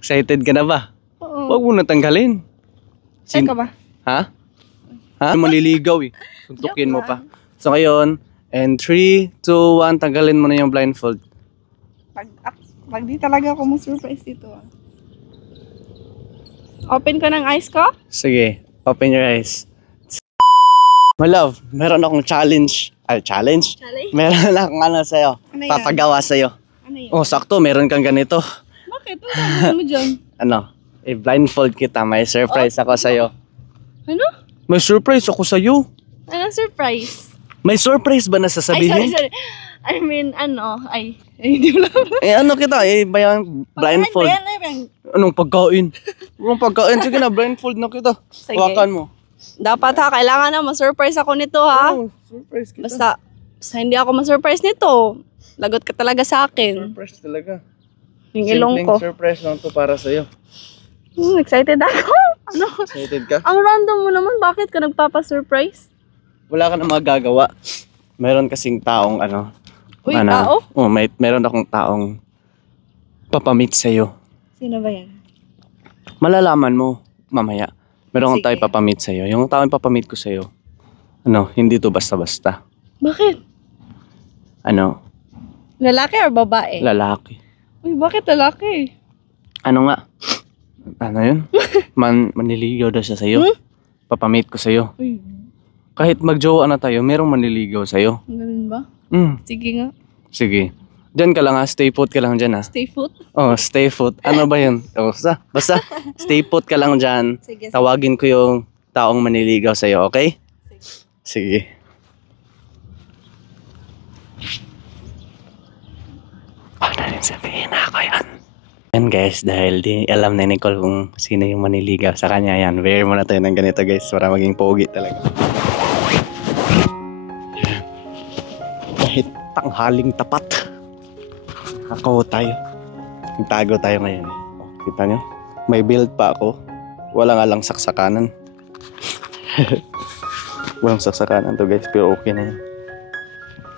Excited ka na ba? Oo. Huwag mo na tanggalin. Teka ba? Ha? Ha? Maliligaw eh. Suntukin mo pa. So ngayon, and 3, 2, 1, tanggalin mo na yung blindfold. Pag di talaga ako ma-surprise dito. Open ko ng eyes ko? Sige, open your eyes. My love, meron akong challenge. Challenge? Meron akong ano sa'yo. Ano yan? Papagawa sa'yo. Ano yan? Oh, sakto, meron kang ganito. Bakit? Ano mo dyan? Ano? I-blindfold kita. May surprise ako sa'yo. Ano? May surprise ako sa'yo. Anong surprise? May surprise ba na Ay, sasabihin? sorry. I mean, hindi mo lang. Ano kita? Bayang blindfold. Ano yan? Anong pagkain? Anong pagkain? Sige na, blindfold na kita. Sige. Hawakan mo. Dapat ha, kailangan na ma-surprise ako nito ha. Oh, surprise kita. Basta hindi ako ma-surprise nito, lagot ka talaga sa akin. Surprise talaga. Yung ilong ko. Surprise lang to para sa'yo. Excited ako. Ano? Excited ka? Ang random mo naman, bakit ka nagpapa-surprise? Wala ka na magagawa. Meron kasing taong Uy, tao? Oh, meron akong taong papamit sa'yo. Sino ba yan? Malalaman mo mamaya. Meron akong Sige. tayo papamit sa'yo. Yung taong papamit ko sa'yo, hindi to basta-basta. Bakit? Lalaki or babae? Lalaki. Uy, bakit lalaki? Ano nga? Ano yun? Manliligaw daw siya sa'yo. Papamit ko sa'yo. Uy, Kahit magjowa na tayo, merong manliligaw sa'yo. ganun ba? Sige nga, Sige. Diyan ka lang ha. Stay put ka lang dyan ha. stay put. Oh, stay put. Ano ba yun? Basta stay put ka lang dyan. Sige, Tawagin ko yung taong manliligaw sa'yo, okay? Sige. Huwag na rin sabihin ako yan. Yan guys, dahil di alam na Nicole kung sino yung manliligaw sa kanya. Yan, wear muna tayo ng ganito guys para maging pogi talaga. Yan. Kahit tanghaling tapat. Ako tayo. Nagtago tayo ngayon. Oh, kita nyo? May build pa ako. Wala nga lang saksakanan. Walang saksakanan to guys, pero okay na yan.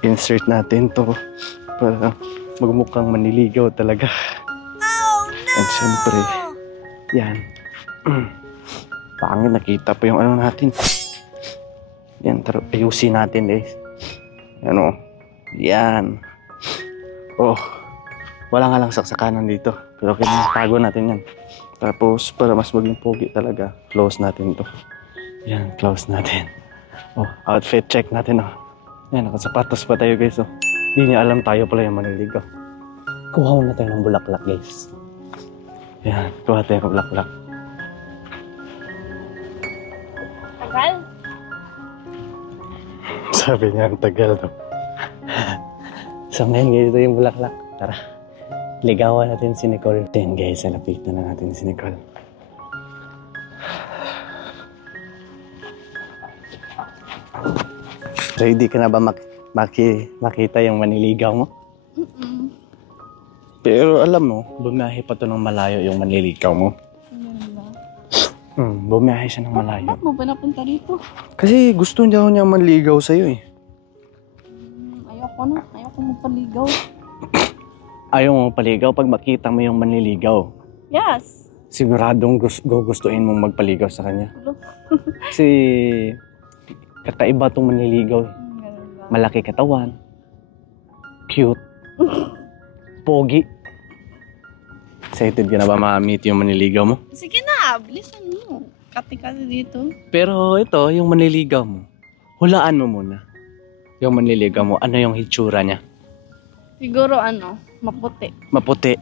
Insert natin to para magmukhang manliligaw talaga. And syempre, yan. Pangit, nakita pa yung natin. Yan, ayusin natin guys. Yan. Oh, wala nga lang saksakanan dito. Pero tago natin yan. Tapos, para mas maging pogi talaga, close natin to. Yan, close natin. Oh, outfit check natin oh. Yan, nakasapatos pa tayo guys oh. Hindi niya alam tayo pala yung manliligaw. Kuha muna tayo ng bulaklak guys. Yan, kuha tayo ng bulaklak. tagal. Sabi niya, ang tagal daw. So ngayon guys, ito yung bulaklak. Tara, ligawan natin si Nicole. Then guys, alapitan na natin si Nicole. Ready ka na ba makita yung manliligaw mo? Pero alam mo, bumiyahe pa to ng malayo yung manliligaw mo. Ganun ba? Bumiyahe siya ng malayo. Ba't mo ba napunta dito? Kasi gusto niya manligaw sa'yo eh. Ayoko magpaligaw. Ayaw mo paligaw pag makita mo yung manliligaw. Yes. Siguradong gustuin mong magpaligaw sa kanya. Kasi kakaiba tong manliligaw. Ganun ba? Malaki katawan. Cute. Pogi. Excited ka na ba ma-meet yung manliligaw mo? Sige na, bilisan mo. Kati-kati dito. Pero ito, yung manliligaw mo, hulaan mo muna. Yung manliligaw mo, ano yung hitsura niya? Siguro maputi. Maputi.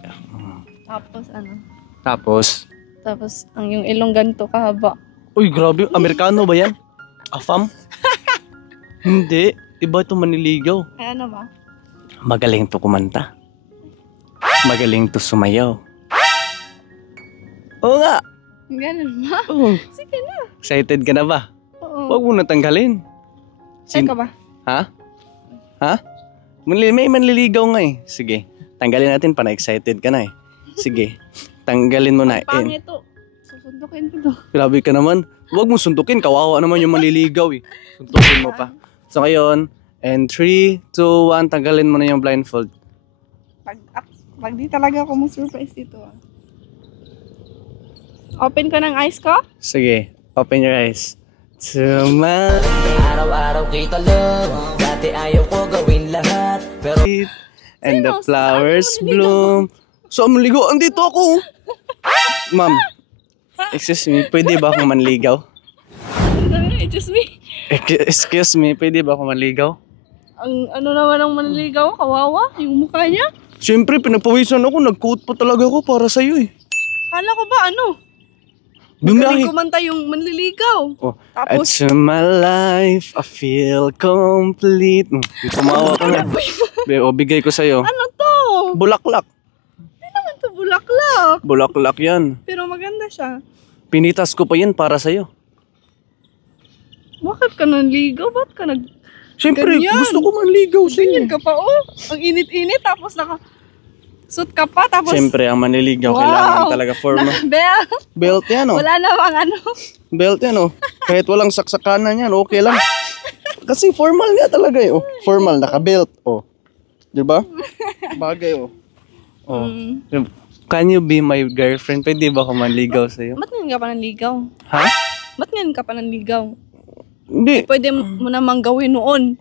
Tapos Tapos, yung ilong ganito kahaba. uy grabe, Amerikano ba yan? Afam? Hindi, iba itong manliligaw. Ay, ano ba? Magaling to kumanta. Magaling to sumayaw. Oo nga. Ganun ba? Oo. Sige na. Excited ka na ba? Oo. Huwag mo na tanggalin. Teka ba? Ha? May manliligaw nga eh. Sige, tanggalin natin pa na-excited ka na eh. Sige, tanggalin mo na. Pangit to. Susundukin ko to. Grabe ka naman. Huwag mo suntukin, kawawa naman yung manliligaw eh. Suntukin mo pa. So ngayon, and 3, 2, 1, tanggalin mo na yung blindfold. Pag di talaga ako ma-surprise dito. Open ka ng eyes ko? Sige, open your eyes. Tonight Araw-araw kita love. Dati ayaw ko gawin lahat, pero and the Sino? flowers Saan ka bloom. So, maligo. Andito ako. Ma'am, excuse me, pwede ba akong manligaw? Just me. Excuse me, pwede ba akong manligaw? Ang ano naman ang manligaw, kawawa, yung mukha niya. Siyempre, pinapawisan ako. Nag-coat pa talaga ako para sa'yo eh. Kala ko ba ano? Bumiyahe. Magaling kumanta yung manliligaw. Oh, Tapos, it's my life, I feel complete. Tumawa ka na. O, bigay ko sa'yo. ano to? Bulaklak. Hindi naman to bulaklak. Bulaklak yan. Pero maganda siya. Pinitas ko pa yan para sa'yo. Bakit ka nanligaw? Ba't ka nag... Siyempre, Ganyan. gusto ko manligaw Ganyan sa'yo. ka pa, oh. Ang init-init, tapos suit ka pa, tapos... Siyempre, ang manliligaw, Wow. kailangan talaga formal. Bel, Belt yan, oh. wala namang ano. Belt yan, oh. Kahit walang saksakanan yan, okay lang. Kasi formal nga talaga, eh. Oh. Formal, naka-belt, oh. Diba? Bagay, oh. Oh. Can you be my girlfriend? Pwede ba ako manligaw sa'yo? Ba't ngayon ka pa nanligaw? Ha? Ba't ngayon ka pa nanligaw? Hindi. Pwede mo namang gawin noon.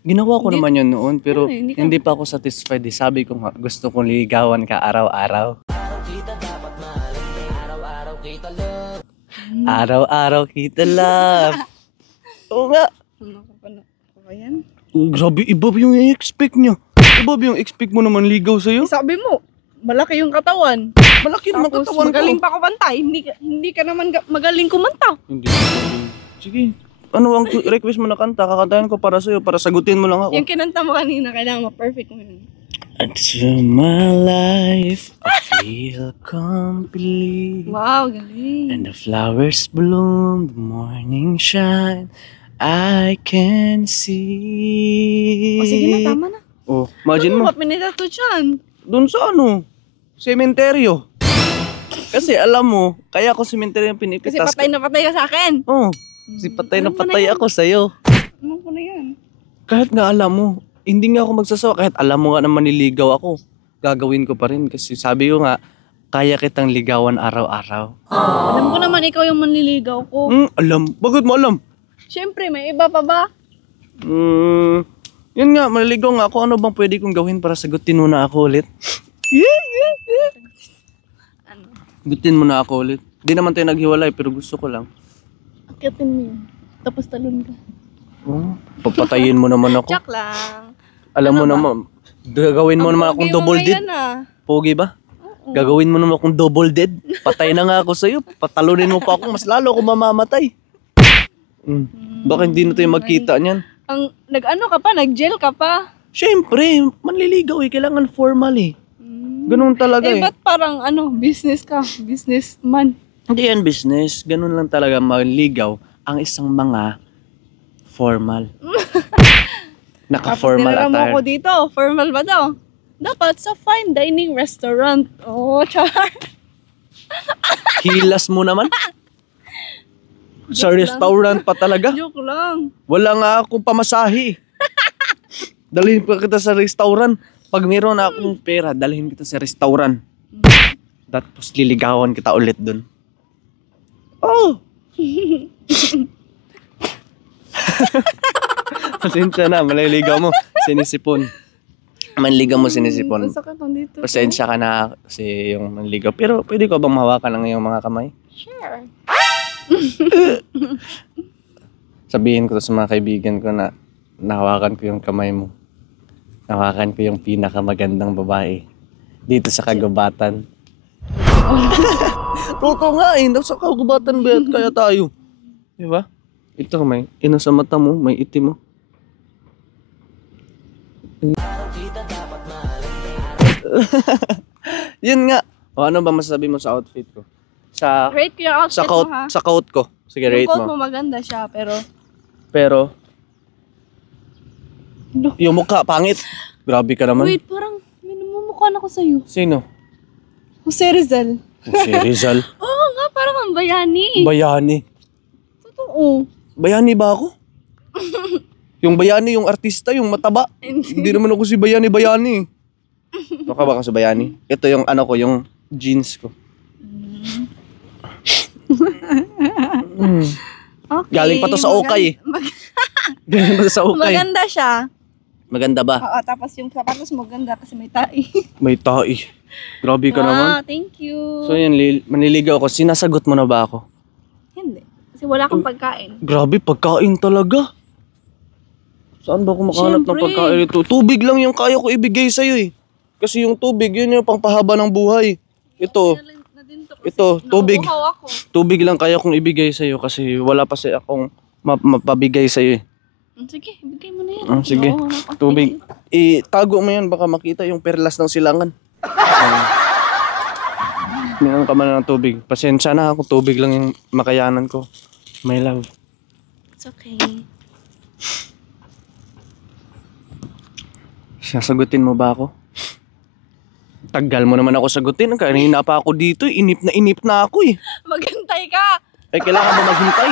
Ginawa ko naman yun noon, pero Ano, hindi ka- hindi pa ako satisfied. Sabi ko nga, gusto kong ligawan ka araw-araw. kita dapat mahalin. Araw-araw kita love. Araw-araw kita love. Oo nga. Ano ka pa na? Ano ba yan? Oh, grabe, iba yung i-expect niya. Iba yung expect mo naman ligaw sa'yo. Sabi mo, malaki yung katawan. Malaki naman Tapos katawan ko. magaling pa kumanta. Hindi ka naman magaling kumanta. Hindi. Sige. Ano ang request mo na kanta? Kakantahin ko para sa'yo, para sagutin mo lang ako. Yung kinanta mo kanina, kailangan ma-perfect mo yun. To my life, I feel complete. Wow, galing. And the flowers bloom, the morning shine, I can see. O sige na, tama na. Oh, imagine mo, Ano ba pinitato dyan? dun sa ano, sementeryo. Kasi alam mo, kaya ako sementeryo yung Kasi pinipitas. patay na patay ka sa akin. Oh, kasi patay na Alam mo na patay yan. ako sa'yo. Ano ko na yan? Kahit nga alam mo, hindi nga ako magsasawa. Kahit alam mo nga na manliligaw ako, gagawin ko pa rin. Kasi sabi ko nga, kaya kitang ligawan araw-araw. Alam ko naman ikaw yung manliligaw ko. Alam. Bakit mo alam? Siyempre, may iba pa ba? Yun nga, manliligaw nga ako. Ano bang pwede kong gawin para sagutin mo na ako ulit? Ano? Sagutin mo na ako ulit. Di naman tayo naghiwalay, pero gusto ko lang. Akitin mo yun. Tapos talon ka. Oh, papatayin mo naman ako. Tsak lang. Alam mo Ano ba? naman, gagawin mo Ang naman pogi akong mo double dead. ngayon, ah. Pogi ba? Gagawin mo naman akong double dead. Patay na nga ako sa'yo. Patalunin mo pa ako. Mas lalo ako mamamatay. Baka hindi na tayo magkita niyan. Ang nag-ano ka pa? Nag-gel ka pa? Siyempre, manliligaw eh. Kailangan formal eh. Ganun talaga Eh, eh. ba't parang ano, business ka? Businessman. Hindi yan business. Ganun lang talaga manligaw ang isang mga formal. Tapos Naka-formal nilala mo ko attire. dito. Formal ba daw? Dapat sa fine dining restaurant. Oh, char. Hilas mo naman. Sa Joke lang. restaurant pa talaga. Joke lang. Wala nga akong pamasahe. Dalhin pa kita sa restaurant. Pag meron na akong pera, dalhin kita sa restaurant. Tapos liligawan kita ulit dun. Oh! Pasensya na, maliligaw mo. Sinisipon. Manligaw mo sinisipon. Masakit lang dito. Pasensya ka na kasi yung manligaw. Pero pwede ko bang mahawakan ng iyong mga kamay? Sure. Sabihin ko to sa mga kaibigan ko na nahawakan ko yung kamay mo. Nahawakan ko yung pinakamagandang babae dito sa kagubatan. Totoo nga eh, nasa kagubatan ba kaya tayo? Di ba? Ito may ino sa mata mo, may itim mo. Yun nga. O ano ba masasabi mo sa outfit ko? Sa Rate ko yung outfit mo, ha? sa coat ko. Sige, Yung rate coat mo. mo maganda siya, pero... Pero No. yung mukha pangit. Grabe ka naman. Wait, parang may namumukha na ko sa'yo. Sino? Jose Rizal. Si Rizal. Oo nga, parang ang bayani. Bayani. Totoo. Bayani ba ako? Yung Bayani, yung artista, yung mataba. Hindi naman ako si Bayani. Baka ba ako si Bayani? Ito yung ano ko, yung jeans ko. Okay. Galing pa to sa Okay. Galing pa to sa Okay. Maganda siya. Maganda ba? Oo, tapos yung sapatos mo ganda kasi may tai. May tai. Grabe ka naman. Thank you. So yan, maniligaw ako. Sinasagot mo na ba ako? Hindi. Kasi wala kang pagkain. Grabe, pagkain talaga. Saan ba ako makahanap ng Siyempre. pagkain ito? Tubig lang yung kaya ko ibigay sa'yo eh. Kasi yung tubig, yun yung pangpahaba ng buhay. Ito, tubig. Nauuhaw ako. Tubig lang kaya kong ibigay sa'yo kasi wala pa siya akong mapabigay sa'yo eh. Sige, ibigay mo na yan. Sige, Oo, tubig. Itago mo yan, baka makita yung perlas ng silangan. Minang ka man ng tubig. Pasensya na ako, tubig lang yung makayanan ko. My love. It's okay. Sasagutin mo ba ako? Tagal mo naman ako sagutin. Kanina pa ako dito. Inip na ako eh. Maghintay ka. Ay, kailangan ba maghintay?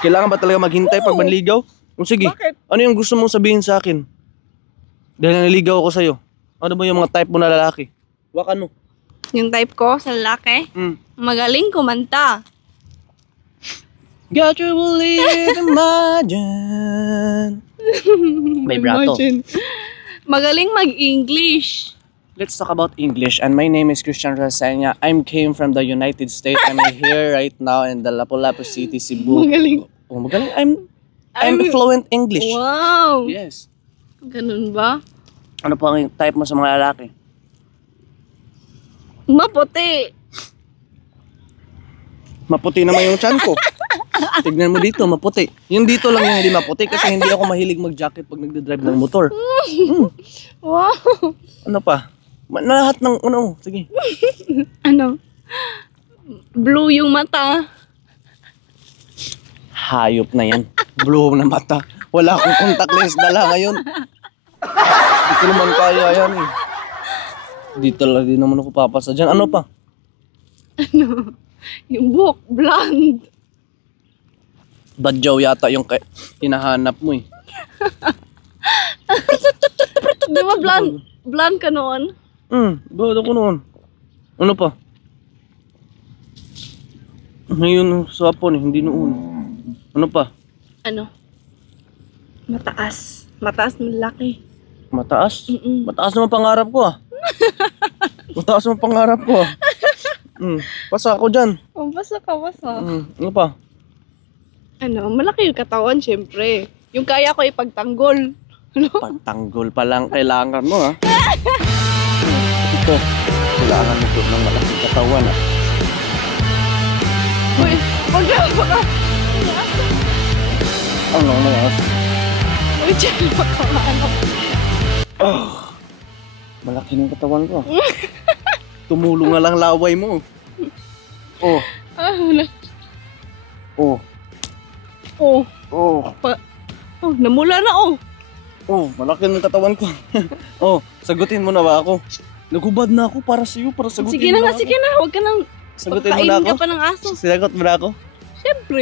Kailangan ba talaga maghintay pag manligaw? O sige, Bakit? ano yung gusto mong sabihin sa akin? Dahil naniligaw ako sa'yo. Ano ba yung mga type mo na lalaki? Wakan mo. Yung type ko sa lalaki, magaling kumanta. Got you believe imagine. May brato. Magaling mag-English. Let's talk about English. And my name is Christian Rasenya. Came from the United States. I'm here right now in the Lapu-Lapu City, Cebu. Magaling. Oh, magaling. I'm fluent English. Wow. Yes. Ganun ba? Ano pa ang type mo sa mga lalaki? Maputi. Maputi naman yung chan ko. Tignan mo dito, maputi. Yung dito lang yung hindi maputi kasi hindi ako mahilig mag-jacket pag nagdadrive ng motor. Wow. Ano pa? Lahat ng ano, sige. Ano? Blue yung mata. Hayop na yan. Blue na mata. Wala akong contact lens dala ngayon. Hindi ko naman kaya yan eh. Dito lang din naman ako papasa dyan. Ano pa? Ano? Yung buhok, blonde. Badyaw yata yung hinahanap mo eh. Di ba blonde? Blonde ka noon? Bado ko noon. Ano pa? Ngayon sa hapon eh, hindi noon. Ano pa? Ano? Mataas. Mataas ng laki. Mataas? Mataas naman pangarap ko ah. Mataas naman pangarap ko ah. Pasa ako dyan. Oh, basa ka, basa. Ano pa? Ano, malaki yung katawan, syempre. Yung kaya ko ipagtanggol. Ano? Pagtanggol pa lang kailangan mo ha. Ito, kailangan mo ito ng malaking katawan ha. Uy, huwag na, baka. Ano mas? Uy, dyan, baka ano. Malaki ng katawan ko. Tumulong na lang laway mo. Oh, Wala. oh, Oh, oh. namula na oh. Oh, malaki ng katawan ko. Oh, sagutin mo na ba ako? Nagubad na ako para sa iyo, para sagutin Sige na mo nga, sige na. Huwag ka nang Sagutin mo na pagkainin ako? ka pa ng aso. Sinagot mo na ako? Syempre.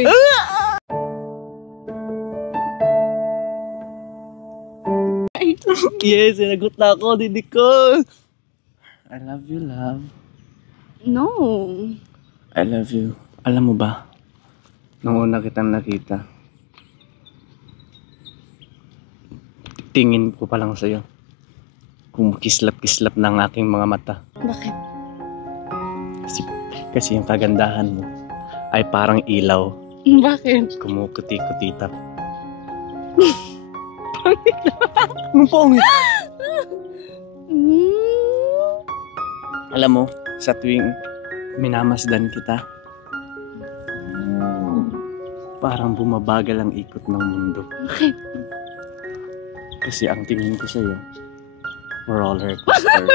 Yes, sinagot na ako, didi ko. I love you, love. No. I love you. Alam mo ba, nung una kitang nakita, tingin ko pa lang sa'yo. Kumikislap-kislap ng aking mga mata. Bakit? Kasi yung kagandahan mo ay parang ilaw. Bakit? Kumukuti-kutitap. Anong pangit? Alam mo, sa tuwing minamasdan kita, parang bumabagal ang ikot ng mundo. Bakit? Kasi ang tingin ko sa'yo, roller coaster.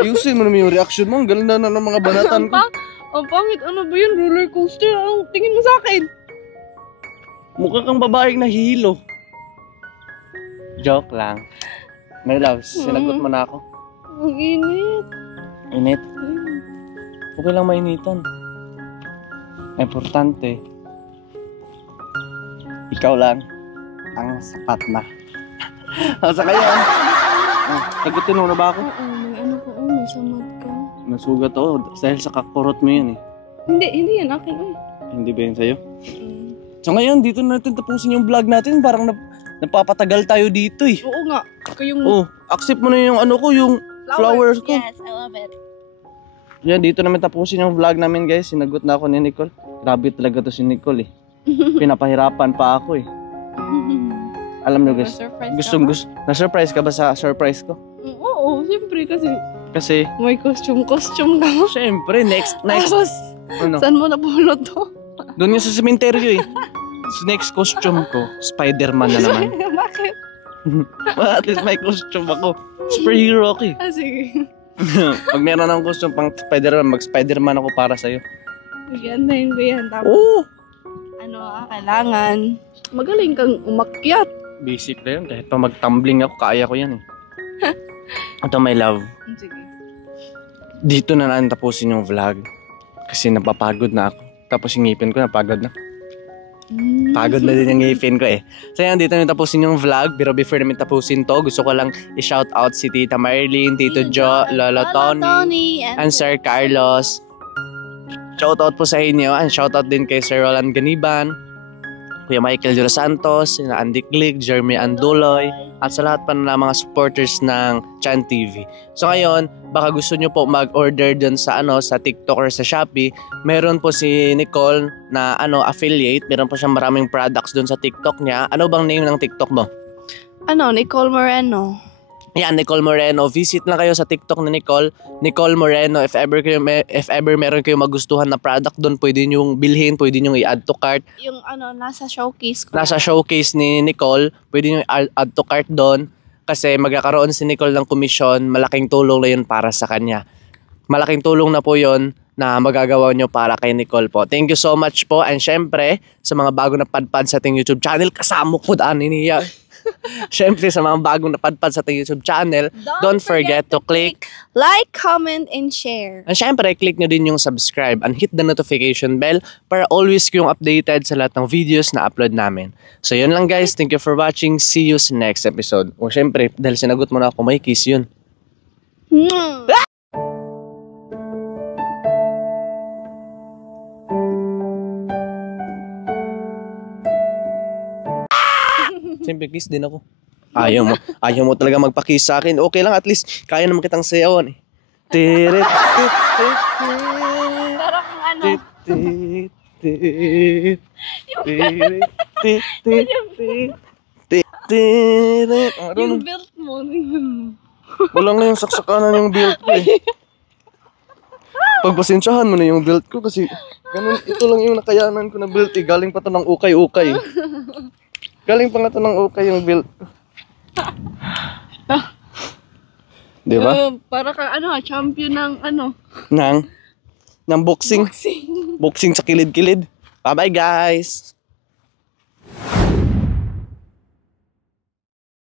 Ayusin mo naman yung reaction mo. Ang ganda na ng mga banatan ko. Ang pangit, ano ba yun? Roller coaster? Anong tingin mo sa akin? Mukha kang babaeng nahihilo. Joke lang. My love, sinagot mo na ako. Ang init. Init. Okay lang mainitan. Importante, ikaw lang ang sapat na. Sa kaya, Oh, nagkatino na ba ako? Oo, may ano ko, may samad ka. Nasugat ako dahil sa kakurot mo yan eh. Hindi yan akin. Hindi ba yun sa'yo? So ngayon, dito na natin tapusin yung vlog natin. Parang napapatagal tayo dito eh. Oo nga. Kayong Oh, accept mo na yung ano ko, yung flowers ko. Yes, I love it. Yan, dito namin tapusin yung vlog namin guys. Sinagot na ako ni Nicole. Grabe talaga to si Nicole eh. Pinapahirapan pa ako eh. Alam nyo guys, gusto. Na-surprise ka ba sa surprise ko? Oo, siyempre kasi Kasi, may costume ka. syempre, next, Tapos, ano? saan mo napulot to? Doon yung sa sementeryo eh. So, next costume ko, Spider-Man na naman. Bakit? Well, at least may costume ako. Superhero ako eh. Sige. Pag meron akong costume pang Spider-Man, mag-Spider-Man ako para sa'yo. Sige, antayin ko yan. Tapos, Oo! kailangan magaling kang umakyat. Basic na yun. Kahit pa mag-tumbling ako, kaya ko yan eh. Ito, my love. Sige. Dito na natin tapusin yung vlog. Kasi napapagod na ako. Tapos yung ngipin ko, napagod na. Pagod na din yung ngipin ko eh. So yan, dito na tapusin yung vlog. Pero before namin tapusin to, gusto ko lang i-shout out si Tita Marilyn, Tito Jo, Lolo Tony, and Sir Carlos. Shout out po sa inyo. And shout out din kay Sir Roland Ganiban, Kuya Michael De Los Santos, sina Andy Glick, Jeremy Anduloy, at sa lahat pa ng mga supporters ng Chan TV. So ngayon, baka gusto nyo po mag-order dun sa sa TikTok or sa Shopee. Meron po si Nicole na affiliate. Meron po siyang maraming products dun sa TikTok niya. Ano bang name ng TikTok mo? Nicole Moreno. Yan, Nicole Moreno. Visit lang kayo sa TikTok ni Nicole. Nicole Moreno. If ever meron kayong magustuhan na product doon, pwede nyo bilhin, pwede nyo i-add to cart. Yung nasa showcase ko. Nasa showcase ni Nicole, pwede nyo i-add to cart doon. Kasi magkakaroon si Nicole ng komisyon. Malaking tulong na yun para sa kanya. Malaking tulong na po yun na magagawa nyo para kay Nicole po. Thank you so much po. And syempre, sa mga bago na padpad sa ating YouTube channel, kasama ko daan niya. Syempre, sa mga bagong napadpad sa ating YouTube channel, don't forget to click like, comment, and share. and syempre, click nyo din yung subscribe and hit the notification bell para always kayong updated sa lahat ng videos na upload namin. So yun lang guys, thank you for watching. See you sa next episode. O syempre, dahil sinagot mo na ako, may kiss yun. Siyempre, kiss din ako. Ayaw mo talaga magpa-kiss sa akin. Okay lang, at least kaya naman kitang sayawan eh. Tirit, Parang yung belt mo. Wala nga yung saksakanan yung belt ko eh. Pagpasensyahan mo na yung belt ko kasi ganun, ito lang yung nakayanan ko na belt eh. Galing pa to ng ukay-ukay. Galing pa nga to ng ukay yung belt ko. Diba? Para kang champion ng Ng boxing. boxing. Boxing sa kilid-kilid. Bye-bye guys!